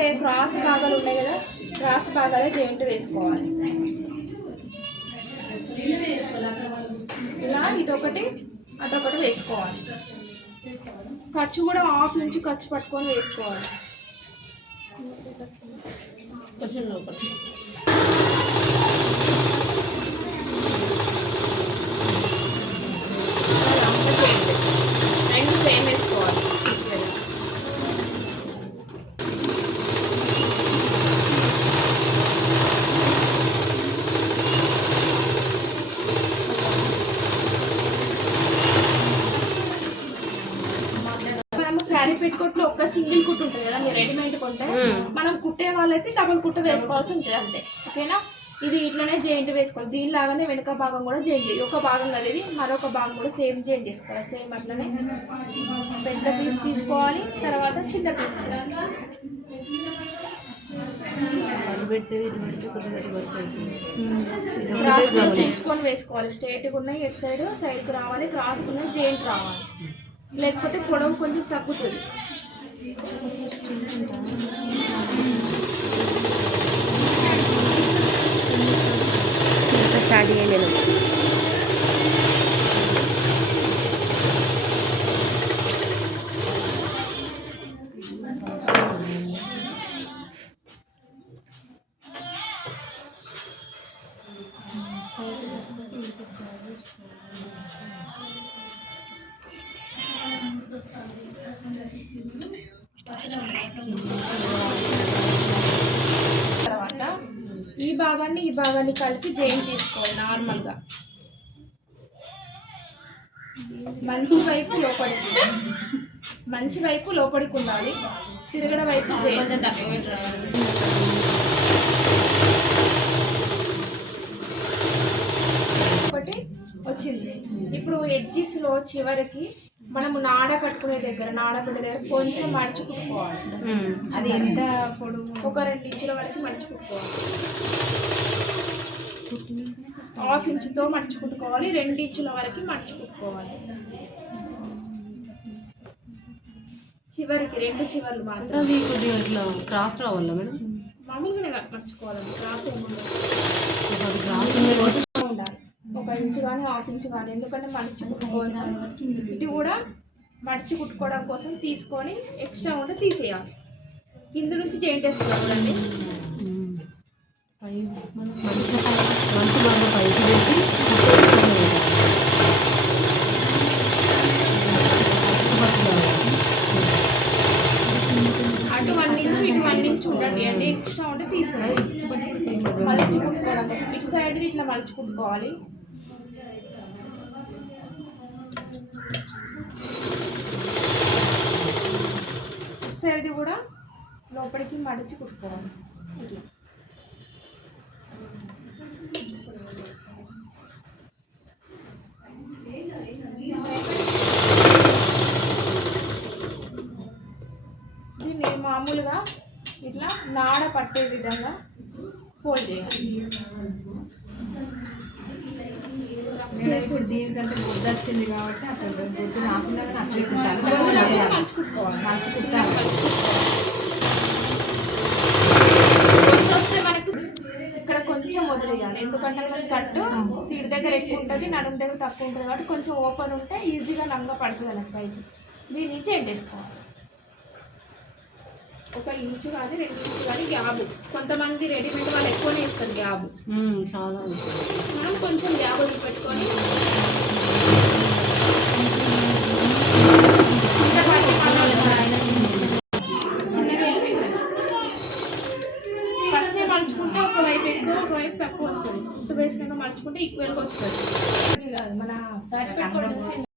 అంటే క్రాస్ భాగాలు ఉన్నాయి కదా, క్రాస్ భాగాలే జాయింట్ వేసుకోవాలి. ఇలా ఇటొకటి అటొకటి వేసుకోవాలి. ఖర్చు కూడా హాఫ్ ఇంచు ఖర్చు పట్టుకొని వేసుకోవాలి. కొంచెం లోపల రెండు సేమ్ వేసుకోవాలి. శారీ పెట్టుకోట్లో ఒక సింగిల్ కుట్టు ఉంటుంది కదా, మీరు రెడీమేడ్ కొంటే మనం కుట్టే వాళ్ళైతే డబుల్ కుట్టు వేసుకోవాల్సి ఉంటుంది అంతే. ఓకేనా? ఇది ఇట్లనే జాయింట్ వేసుకోవాలి. దీనిలాగానే వెనుక భాగం కూడా జాయింట్, ఒక భాగం కదా ఇది, మరొక భాగం కూడా సేమ్ జాయింట్ చేసుకోవాలి. సేమ్ అట్లనే పెద్ద పీస్ తీసుకోవాలి, తర్వాత చిన్న పీస్ క్రాస్ తీసుకొని వేసుకోవాలి. స్ట్రైట్గా ఉన్నాయి ఎటు సైడ్ సైడ్కి రావాలి, క్రాస్ ఉన్నాయి జాయింట్ రావాలి, లేకపోతే పొడవు కొంచెం తగ్గుతుంది. స్టార్ట్ చేయలేను. తర్వాత ఈ భాగాన్ని కలిపి జాయింట్ తీసుకోవాలి. నార్మల్గా మంచి వైపు లోపలికి ఉండాలి, తిరగడ వైపు జాయింట్ ఒకటి వచ్చింది. ఇప్పుడు ఎడ్జెస్లో చివరికి మనము నాడ కట్టుకునే దగ్గర కొంచెం మడిచి కుట్టుకోవాలి. అది ఎంత పొడవు? ఒక 2 ఇంచుల వరకు మడిచి కుట్టుకోవాలి. హాఫ్ ఇంచుతో మడిచి కుట్టుకోవాలి, 2 ఇంచుల వరకు మడిచి కుట్టుకోవాలి. చివరికి 2 చివర్లు మాత్రం కొద్దిగా ఇట్లా క్రాస్ రావాలా మేడం? మామూలుగానే మర్చుకోవాలి. క్రాస్ ఉండాలి, 1 ఇంచు కానీ హాఫ్ ఇంచు కానీ, ఎందుకంటే మడిచి కుట్టుకోవాలి. ఇది కూడా మడిచి కుట్టుకోవడం కోసం తీసుకొని ఎక్స్ట్రా ఉంటే తీసేయాలి. కింద నుంచి జాయింట్ వేసుకోవాలి. చూడండి, అటు 1 ఇంచు ఇటు 1 ఇంచు ఉండండి అండి, ఎక్స్ట్రా ఉంటే తీసేయాలి. మలిచి కుట్టుకోవడం కోసం ఇటు సైడ్ ఇట్లా మలిచి కుట్టుకోవాలి. ఇటు సైడ్ కూడా లోపలికి మడిచి కుట్టుకోవాలి. ఇట్లా దీన్ని మామూలుగా ఇట్లా నాడ పట్టే విధంగా ఫోల్డ్ చేయాలి. దీనికంటే బుద్ధ వచ్చింది కాబట్టి అక్కడ బుద్ధి రాకుండా మనకి ఇక్కడ కొంచెం వదిలేయాలి, ఎందుకంటే మన స్కర్ట్ సీడ్ దగ్గర ఎక్కువ ఉంటుంది, నడుము దగ్గర తక్కువ ఉంటుంది కాబట్టి కొంచెం ఓపెన్ ఉంటే ఈజీగా లంగా పడుతుంది మనకి పైకి. దీని నుంచి ఎండేసుకోవాలి. 1 ఇంచు కానీ 2 ఇంచు కానీ గ్యాబ్. కొంతమంది రెడీమేడ్ వాళ్ళు ఎక్కువనే ఇస్తారు గ్యాబ్, చాలా. మనం కొంచెం గ్యాబ్ వదిలిపెట్టుకొని ఫస్టే మలుచుకుంటే ఒకవైపు ఎక్కువ ఒకవైపు తక్కువ వస్తుంది. 2 వేసినాక మలుచుకుంటే ఈక్వల్గా వస్తుంది. మన